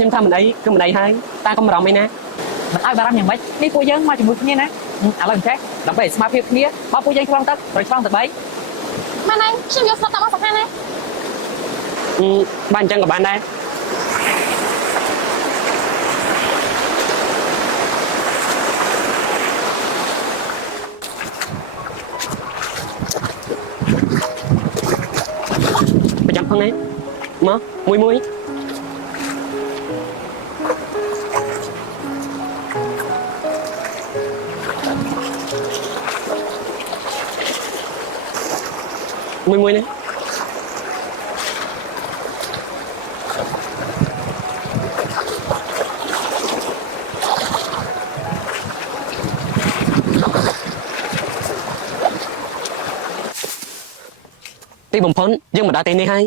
ខ្ញុំថាមិនអីគឺមិនអីហើយតាកុំបារម្ភអីណាមិនឲ្យបារម្ភយ៉ាងម៉េចនេះពួកយើងមកជាមួយគ្នាណាឥឡូវអញ្ចេះដើម្បីស្មារតីគ្នាមកពួកយើងឆ្លងទឹកត្រូវឆ្លងទៅ3ម៉ែណៃខ្ញុំយកស្លាប់តាមមកសំខាន់ណាបានអញ្ចឹងក៏បានដែរប្រចាំផងណាមកមួយមួយណាទីបំផុតយើងមកដល់ទីនេះហើយ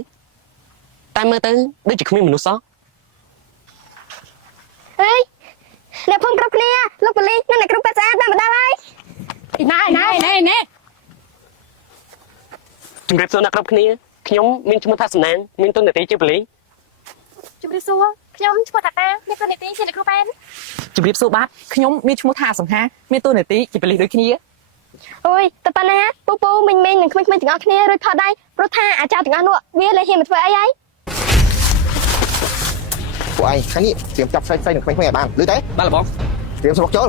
តែមើលទៅដូចជាគ្មានមនុស្សសោះអេអ្នកភូមិគ្រប់គ្នាលោកប៉ូលីសនិងអ្នកគ្រូពេទ្យស្អាតបានមកដល់ហើយណែជំរាបសួរអ្នកគ្រប់គ្នាខ្ញុំមានឈ្មោះថាសំណាងមានតួនាទីជាប៉ូលីសជំរាបសួរខ្ញុំឈ្មោះតាតាមានតួនាទីជាអ្នកគ្រូពេទ្យជម្រាបសួរបាទខ្ញុំមានឈ្មោះថាសង្ហាមានតួនាទីជាប៉ូលីសដូចគ្នាអូយតែប៉ុណ្ណាពូមិញនិងក្មេងៗទាំងអស់គ្នារួចផុតដែរព្រោះថាអាចารย์ទាំងអស់នោះវាលែងហ៊ានមកធ្វើអីហើយពួកឯងខាងនេះត្រៀមចាប់ផ្សេងនឹងក្មេងៗឲ្យបានឮទេបាទលោកបងត្រៀមស្រុកចូល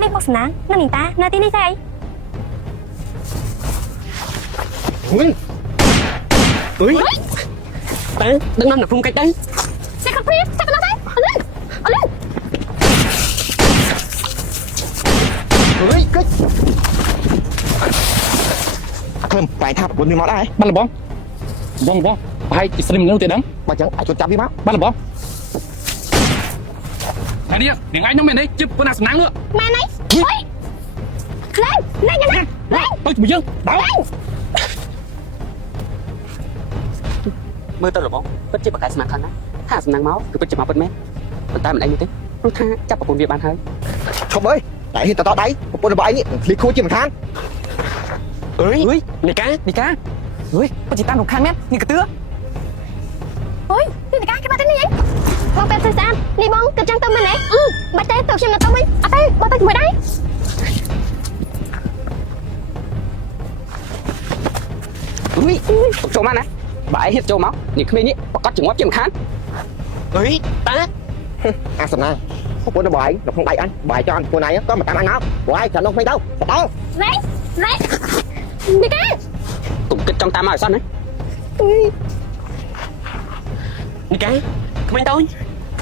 នេះមកសំណាងនិងនីតានៅទីនេះទេអីអុយតើដឹងណាស់នៅភូមិកិច្ចដែរសេកព្រៀបចាប់ដល់ហើយអលឺអើយកិច្ចឃើញតែថាប្រពន្ធនេះមកដែរបាទលោកបងប្រហែលជាស្រីមនុស្សទេដឹងបើអញ្ចឹងអាចជួយចាប់វាមកបាទលោកបងហើយនេះនាងឯងនោះមែនទេជិបប៉ុណ្ណាសំណាងនោះម៉ែណៃអុយខ្លាំងណែយ៉ាងណាទៅជាមួយយើងដល់មើលទៅលោកបងពិតជាបកកែស្មាតខឹងណាថាសំណាងមកគឺពិតជាមកពិតមែនប៉ុន្តែមិនអីនោះទេព្រោះថាចាប់ប្រពន្ធវាបានហើយឈប់អើយតែហ៊ានតតដៃប្រពន្ធរបស់ឯងនេះឃ្លីខួជាមិនខានអើយនីកាអើយពិតជាតាមរំខានមែននេះកទឿអុយនីកាគេមកទៅនេះបងពេទ្យស្អាតនេះបងគិតចឹងទៅមែនទេបាច់ទេទៅខ្ញុំទៅវិញអត់ទេបងទៅជាមួយដែរចូលមកណាបើឯងហ៊ានចូលមកនេះក្មេងនេះប្រកាសជាងាប់ជាមិនខានអើយតាអាសំណាងប្រពន្ធរបស់ឯងនៅក្នុងដៃអញបើឯងចង់ប្រពន្ធឯងក៏មកតាមអញមកព្រោះឯងចាំនោះមិនទៅបដងណែនីកាកុំគិតចង់តាមមកឲ្យសោះណានីកាក្មេងតូច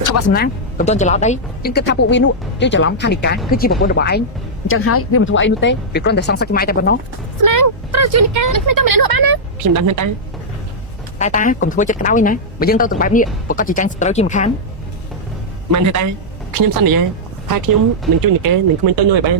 ខំបាសំណាងកុំតន់ច្រឡំអីយើងគិតថាពួកវានោះយើងច្រឡំថានីកាគឺជាប្រពន្ធរបស់ឯងអញ្ចឹងហើយវាមិនធ្វើអីនោះទេវាគ្រាន់តែសងសឹកខ្មែរតែប៉ុណ្ណោះស្នាងត្រូវជួយនីកានិងក្មេងតូចម្នាក់នោះបានណាខ្ញុំដឹងហ្នឹងតាកុំធ្វើចិត្តក្តៅឯណាបើយើងទៅបែបនេះប្រកាសជាចាញ់ត្រូវជាមិនខានមែនទេតាខ្ញុំសន្យាថាខ្ញុំនឹងជួយនីកានិងក្មេងតូចនោះឲ្យបាន